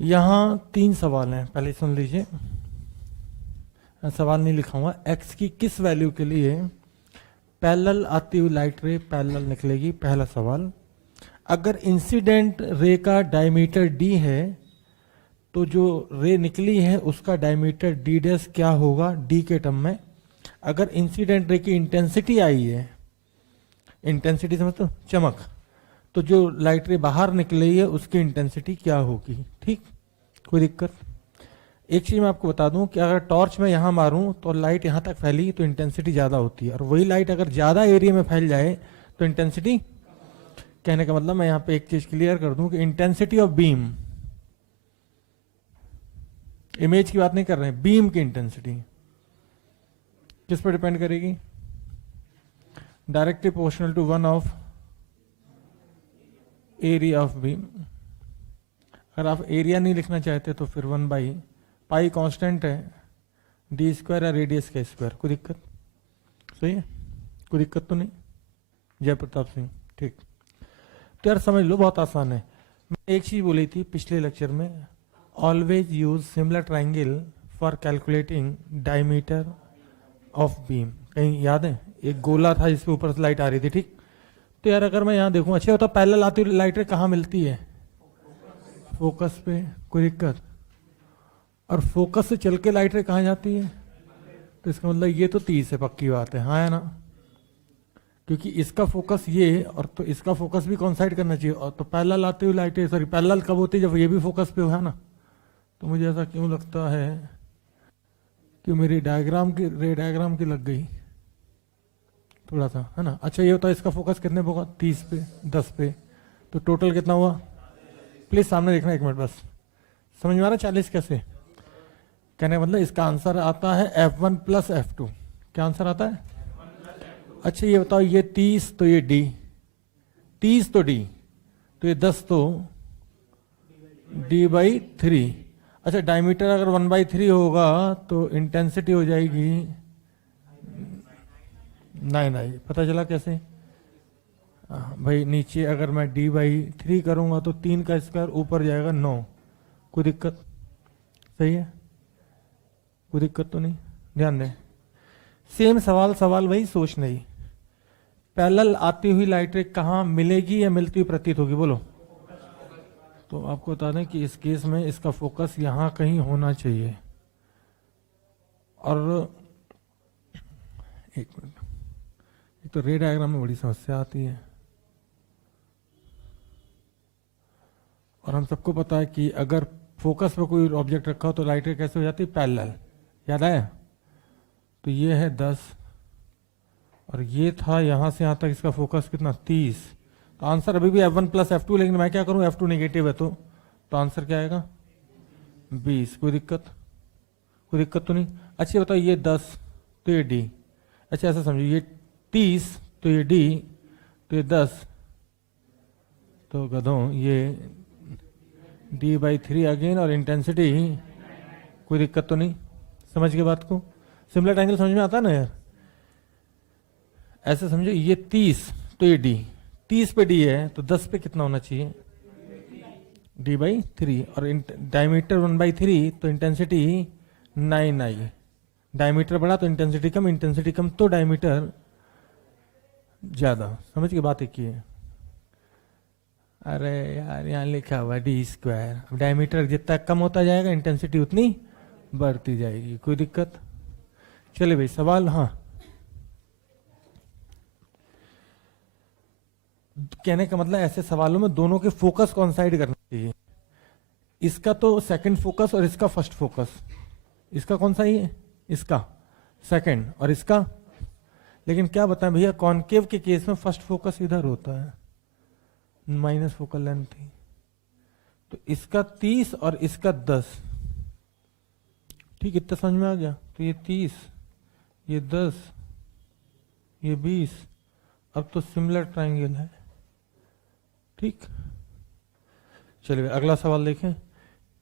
यहाँ 3 सवाल हैं, पहले सुन लीजिए। सवाल नहीं लिखा हुआ। एक्स की किस वैल्यू के लिए पैरेलल आती हुई लाइट रे पैरेलल निकलेगी? पहला सवाल। अगर इंसिडेंट रे का डायमीटर डी है तो जो रे निकली है उसका डायमीटर डी डैश क्या होगा डी के टर्म में? अगर इंसिडेंट रे की इंटेंसिटी आई है, इंटेंसिटी समझ तो चमक, तो जो लाइट रे बाहर निकली है उसकी इंटेंसिटी क्या होगी? ठीक, कोई दिक्कत? एक चीज मैं आपको बता दूं कि अगर टॉर्च में यहां मारूं तो लाइट यहां तक फैली तो इंटेंसिटी ज्यादा होती है, और वही लाइट अगर ज्यादा एरिया में फैल जाए तो इंटेंसिटी, कहने का मतलब मैं यहां पे एक चीज क्लियर कर दूं कि इंटेंसिटी ऑफ बीम, इमेज की बात नहीं कर रहे हैं, बीम की इंटेंसिटी किस पर डिपेंड करेगी? Directly proportional to 1 of area of beam. अगर आप एरिया नहीं लिखना चाहते तो फिर 1 बाई पाई कांस्टेंट है, डी स्क्वायर या रेडियस का स्क्वायर। कोई दिक्कत? सही है, कोई दिक्कत तो नहीं? जय प्रताप सिंह, ठीक। तो यार समझ लो, बहुत आसान है। मैं एक चीज बोली थी पिछले लेक्चर में, always use similar triangle for calculating diameter of beam. कहीं याद है? एक गोला था जिसपे ऊपर से लाइट आ रही थी, ठीक। तो यार अगर मैं यहाँ देखूं, अच्छा होता पैरेलल आती हुई लाइट कहाँ मिलती है? फोकस पे। कोई दिक्कत? और फोकस से चल के लाइट रे कहाँ जाती है? तो इसका मतलब ये तो 30 है, पक्की बात है, हाँ है ना? क्योंकि इसका फोकस ये और तो इसका फोकस भी कॉन्साइड करना चाहिए, और तो पैरेलल आती हुई लाइट, सॉरी पैरेलल कब होती है? जब ये भी फोकस पे है ना। तो मुझे ऐसा क्यों लगता है कि मेरी डायग्राम की रे डायग्राम की लग गई थोड़ा सा, है ना? अच्छा ये होता है इसका फोकस कितने पे होगा? 30 पे, 10 पे, तो टोटल कितना हुआ? प्लीज सामने देखना एक मिनट बस, समझ में आ रहा है 40 कैसे? कहने का मतलब इसका आंसर आता है F1 प्लस F2। क्या आंसर आता है? अच्छा ये बताओ, ये 30 तो ये D, 30 तो D, तो ये 10 तो D/3। अच्छा डायमीटर अगर 1/3 होगा तो इंटेंसिटी हो जाएगी 9। पता चला कैसे? भाई नीचे अगर मैं D/3 करूंगा तो 3 का स्क्वायर ऊपर जाएगा 9। कोई दिक्कत? सही है, कोई दिक्कत तो नहीं? ध्यान दें, सेम सवाल वही, सोच नहीं। पैरेलल आती हुई लाइट रे कहाँ मिलेगी या मिलती हुई प्रतीत होगी? बोलो। तो आपको बता दें कि इस केस में इसका फोकस यहां कहीं होना चाहिए। और एक मिनट, एक तो रे डायग्राम में बड़ी समस्या आती है, और हम सबको पता है कि अगर फोकस पे कोई ऑब्जेक्ट रखा हो तो लाइट रे कैसे हो जाती है? पैरेलल। याद आया? तो ये है 10 और ये था यहां से यहां तक, इसका फोकस कितना? 30। तो आंसर अभी भी F1 प्लस F2, लेकिन मैं क्या करूं, F2 नेगेटिव है तो आंसर क्या आएगा? 20। कोई दिक्कत? कोई दिक्कत तो नहीं? अच्छा बताओ, ये 10 तो ये D, अच्छा ऐसा समझो, ये 30 तो ये D, तो ये 10 तो गधों ये D/3 अगेन, और इंटेंसिटी। कोई दिक्कत तो नहीं? समझ के बात को? सिमिलर ट्रायंगल समझ में आता है ना यार? ऐसे समझो, ये 30 तो ये D, 30 पे D है तो 10 पे कितना होना चाहिए? D/3, और डायमीटर 1/3 तो इंटेंसिटी 9 आई। डायमीटर बढ़ा तो इंटेंसिटी कम, इंटेंसिटी कम तो डायमीटर ज्यादा। समझ के बात एक ही है। अरे यार यहाँ लिखा हुआ D², अब डायमीटर जितना कम होता जाएगा इंटेंसिटी उतनी बढ़ती जाएगी। कोई दिक्कत? चलिए भाई सवाल, हाँ। कहने का मतलब ऐसे सवालों में दोनों के फोकस कॉन्साइड करना चाहिए। इसका तो सेकंड फोकस और इसका फर्स्ट फोकस, इसका कौन सा ही है? इसका सेकंड और इसका, लेकिन क्या बताएं भैया, कॉन्केव के केस में फर्स्ट फोकस इधर होता है, माइनस फोकल लेंथ थी। तो इसका 30 और इसका 10, ठीक, इतना समझ में आ गया? तो ये 30, ये 10, ये 20। अब तो सिमिलर ट्रायंगल है, ठीक। चलिए अगला सवाल देखें।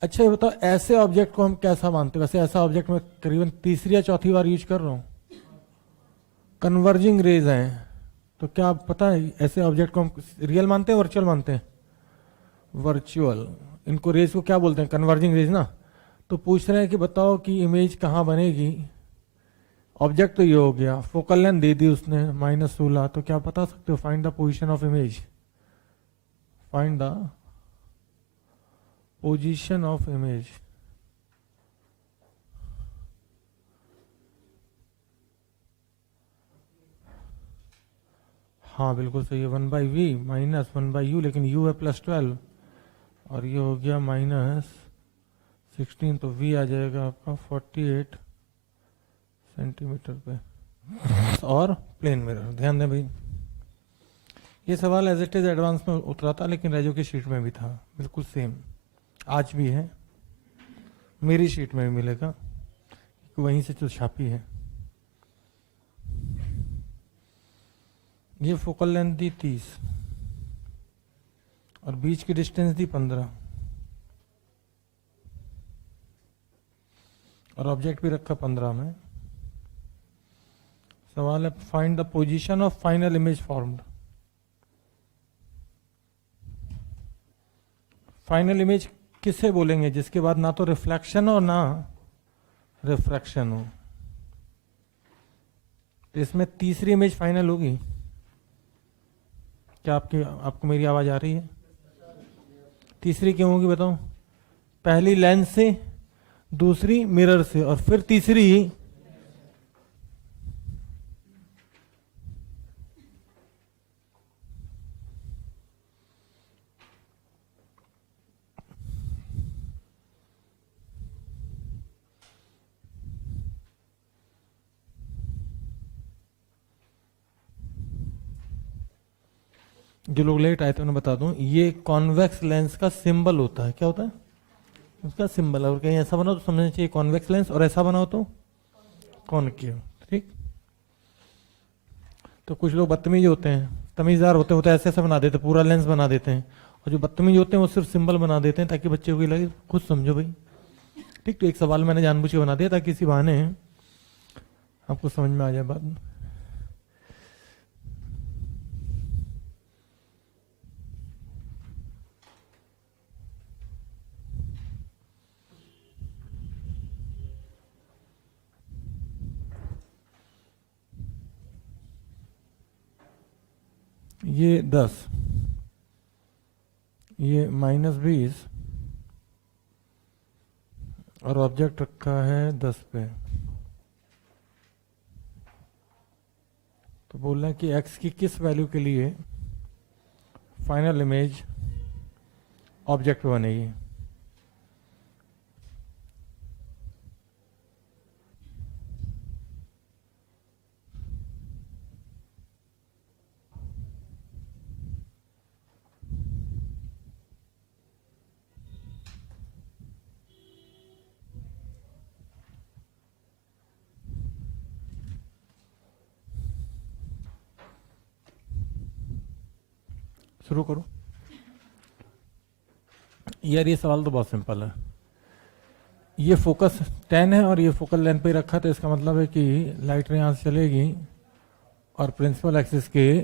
अच्छा ये बताओ, ऐसे ऑब्जेक्ट को हम कैसा मानते हैं? वैसे ऐसा ऑब्जेक्ट मैं करीबन तीसरी या चौथी बार यूज कर रहा हूं। कन्वर्जिंग रेज हैं, तो क्या आप पता है ऐसे ऑब्जेक्ट को हम रियल मानते हैं वर्चुअल मानते हैं? वर्चुअल। इनको रेज को क्या बोलते हैं, कन्वर्जिंग रेज ना। तो पूछ रहे हैं कि बताओ कि इमेज कहाँ बनेगी। ऑब्जेक्ट तो ये हो गया, फोकल लेंथ दे दी उसने -16, तो क्या बता सकते हो, find the position of image, find the position of image. हाँ बिल्कुल सही है, 1/v माइनस 1/u, लेकिन u है +12 और ये हो गया -16, तो v आ जाएगा आपका 48 सेंटीमीटर पे। और प्लेन मिरर, ध्यान दें भाई, ये सवाल एज इट इज एडवांस में उतरा था, लेकिन रेजो की शीट में भी था, बिल्कुल सेम आज भी है, मेरी शीट में भी मिलेगा, वहीं से तो छापी है। ये फोकल लेंथ दी 30 और बीच की डिस्टेंस दी 15 और ऑब्जेक्ट भी रखा 15 में। सवाल है find the position of final image formed. Final image किसे बोलेंगे, जिसके बाद ना तो रिफ्लेक्शन हो ना रिफ्रैक्शन हो। तो इसमें तीसरी इमेज फाइनल होगी क्या? आपको मेरी आवाज आ रही है? तीसरी क्यों होगी बताओ? पहली लेंस से, दूसरी मिरर से, और फिर तीसरी जो लोग लेट आए थे उन्हें बता दूं, ये कॉन्वेक्स लेंस का सिंबल होता है। क्या होता है उसका सिंबल? और कहीं ऐसा बनाओ तो समझना चाहिए कॉन्वेक्स लेंस, और ऐसा बनाओ तो कॉनकेव। ठीक, तो कुछ लोग बदतमीज होते हैं, तमीजदार होते हैं, वो तो ऐसे ऐसे बना देते, पूरा लेंस बना देते हैं, और जो बदतमीज होते हैं वो सिर्फ सिंबल बना देते हैं ताकि बच्चे को लगे खुद समझो भाई। ठीक, तो एक सवाल मैंने जानबूझ के बना दिया ताकि इसी बहाने आपको समझ में आ जाए बात। ये 10, ये -20 और ऑब्जेक्ट रखा है 10 पे। तो बोल रहे हैं कि x की किस वैल्यू के लिए फाइनल इमेज ऑब्जेक्ट बनेगी। शुरू करो यार, ये सवाल तो बहुत सिंपल है। ये फोकस 10 है और ये फोकल लेंथ पे रखा, तो इसका मतलब है कि लाइट रे यहाँ से चलेगी और प्रिंसिपल एक्सिस के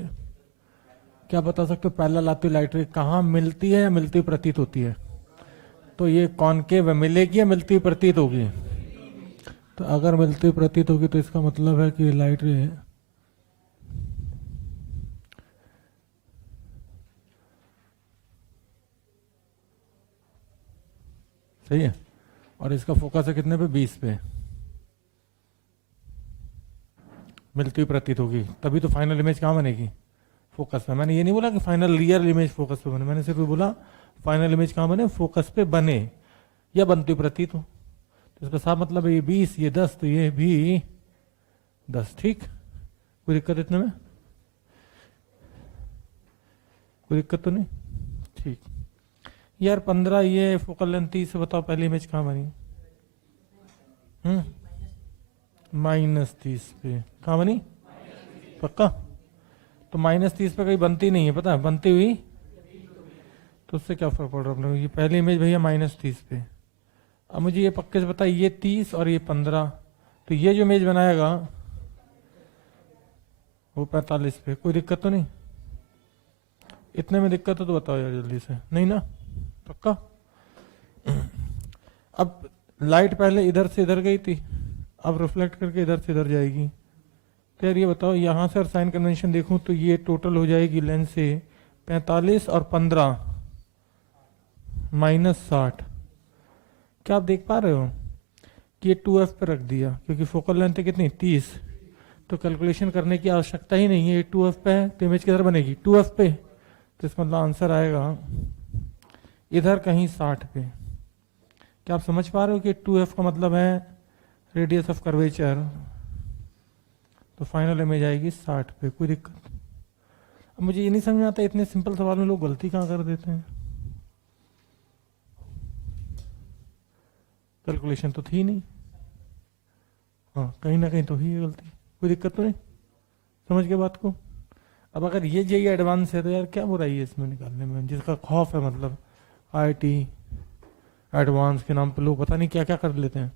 क्या बता सकते हो पैरेलल आती लाइट रे कहाँ मिलती है या मिलती प्रतीत होती है? तो ये कॉनकेव मिलेगी या मिलती प्रतीत होगी? तो अगर मिलती प्रतीत होगी तो इसका मतलब है कि लाइट रे सही है, और इसका फोकस है कितने पे? 20 पे। मिलती हुई प्रतीत होगी, तभी तो फाइनल इमेज कहाँ बनेगी? फोकस पे। मैंने ये नहीं बोला कि फाइनल रियल इमेज फोकस पे बने, मैंने सिर्फ बोला फाइनल इमेज कहाँ बने? फोकस पे बने या बनती हुई प्रतीत हो। तो इसका साफ मतलब है ये 20, ये 10, तो ये भी 10। ठीक, कोई दिक्कत इतने में? कोई दिक्कत तो नहीं? ठीक यार, 15 ये फोकल लेंथ 30 से बताओ पहली इमेज कहाँ बनी? -30 पे कहाँ बनी? पक्का? तो -30 पे कहीं बनती नहीं है, पता है बनती हुई, तो उससे क्या फर्क पड़ रहा है? ये पहली इमेज भैया -30 पे। अब मुझे ये पक्के से पता है ये 30 और ये 15, तो ये जो इमेज बनाएगा वो 45 पे। कोई दिक्कत तो नहीं? इतने में दिक्कत हो तो बताओ यार जल्दी से। नहीं ना? पक्का? अब लाइट पहले इधर से इधर गई थी, अब रिफ्लेक्ट करके इधर से इधर जाएगी। तो यार ये बताओ, यहाँ से और साइन कन्वेंशन देखूं तो ये टोटल हो जाएगी लेंस से 45 और 15 -60। क्या आप देख पा रहे हो कि ये 2f पे रख दिया, क्योंकि फोकल लेंथ है कितनी 30, तो कैलकुलेशन करने की आवश्यकता ही नहीं है। ये 2f पे है तो इमेज किधर बनेगी 2f पे, तो इसका मतलब आंसर आएगा इधर कहीं 60 पे। क्या आप समझ पा रहे हो कि 2f का मतलब है रेडियस ऑफ कर्वेचर, तो फाइनल इमेज आएगी 60 पे। कोई दिक्कत? अब मुझे ये नहीं समझ में आता इतने सिंपल सवाल में लोग गलती कहाँ कर देते हैं। कैलकुलेशन तो थी नहीं, हाँ कहीं ना कहीं तो ही है गलती। कोई दिक्कत तो नहीं, समझ के बात को। अब अगर ये जेई एडवांस है तो यार क्या बुराई है इसमें निकालने में, जिसका खौफ है, मतलब आईटी एडवांस के नाम पे लोग पता नहीं क्या क्या कर लेते हैं।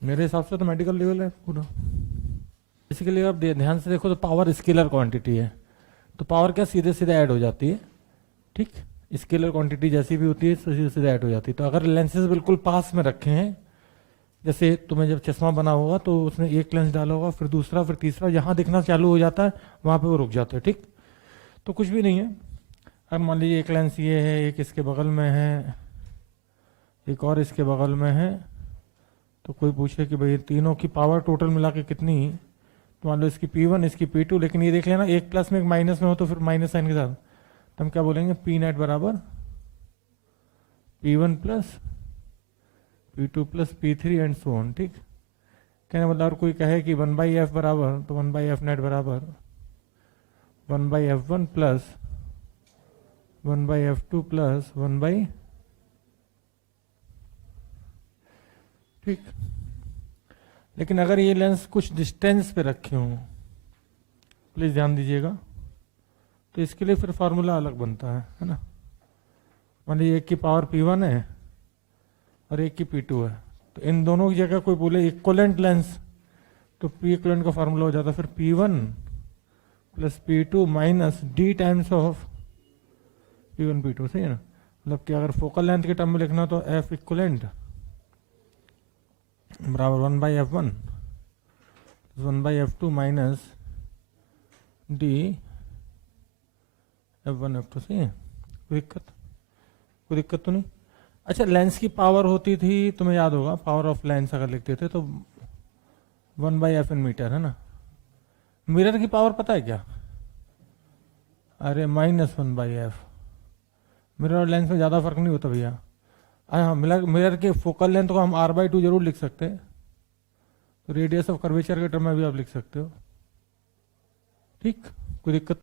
मेरे हिसाब से तो मेडिकल लेवल है पूरा। बेसिकली आप ध्यान से देखो तो पावर स्केलर क्वांटिटी है, तो पावर क्या सीधे सीधे ऐड हो जाती है, ठीक। स्केलर क्वांटिटी जैसी भी होती है सीधे सीधे ऐड हो जाती है। तो अगर लेंसेज बिल्कुल पास में रखे हैं, जैसे तुम्हें जब चश्मा बना होगा तो उसने एक लेंस डाला होगा, फिर दूसरा, फिर तीसरा, जहाँ दिखना चालू हो जाता है वहाँ पे वो रुक जाता है, ठीक। तो कुछ भी नहीं है। अब मान लीजिए एक लेंस ये है, एक इसके बगल में है, एक और इसके बगल में है, तो कोई पूछे कि भाई तीनों की पावर टोटल मिला के कितनी, तो मान लो इसकी P1 इसकी P2, लेकिन ये देख लेना एक प्लस में एक माइनस में हो तो फिर माइनस साइन के साथ, तो हम क्या बोलेंगे P नेट बराबर P1 plus P2 plus P3 and so on, ठीक। कहने मतलब और कोई कहे कि 1/f बराबर, तो 1/f नेट बराबर 1/f1 प्लस 1/f2 प्लस 1/, ठीक। लेकिन अगर ये लेंस कुछ डिस्टेंस पे रखे हों, प्लीज ध्यान दीजिएगा, तो इसके लिए फिर फार्मूला अलग बनता है ना। मान लीजिए एक की पावर P1 है और एक की P2 है, तो इन दोनों की जगह कोई बोले इक्वलेंट लेंस, तो P इक्वलेंट का फार्मूला हो जाता है फिर P1 plus P2 minus D times of P1 P2, सही है ना। मतलब कि अगर फोकल लेंथ के टर्म में लिखना तो F इक्वलेंट बराबर 1/f1 1/f2 minus D f1 f2, सही है। कोई दिक्कत तो नहीं। अच्छा, लेंस की पावर होती थी, तुम्हें याद होगा, पावर ऑफ लेंस अगर लिखते थे तो 1/f इन मीटर है ना। मिरर की पावर पता है क्या? अरे -1/f। मिरर और लेंस में ज़्यादा फर्क नहीं होता भैया। हाँ, मिरर के फोकल लेंथ को हम R/2 जरूर लिख सकते हैं, तो रेडियस ऑफ कर्वेचर के टर्म में भी आप लिख सकते हो, ठीक। कोई दिक्कत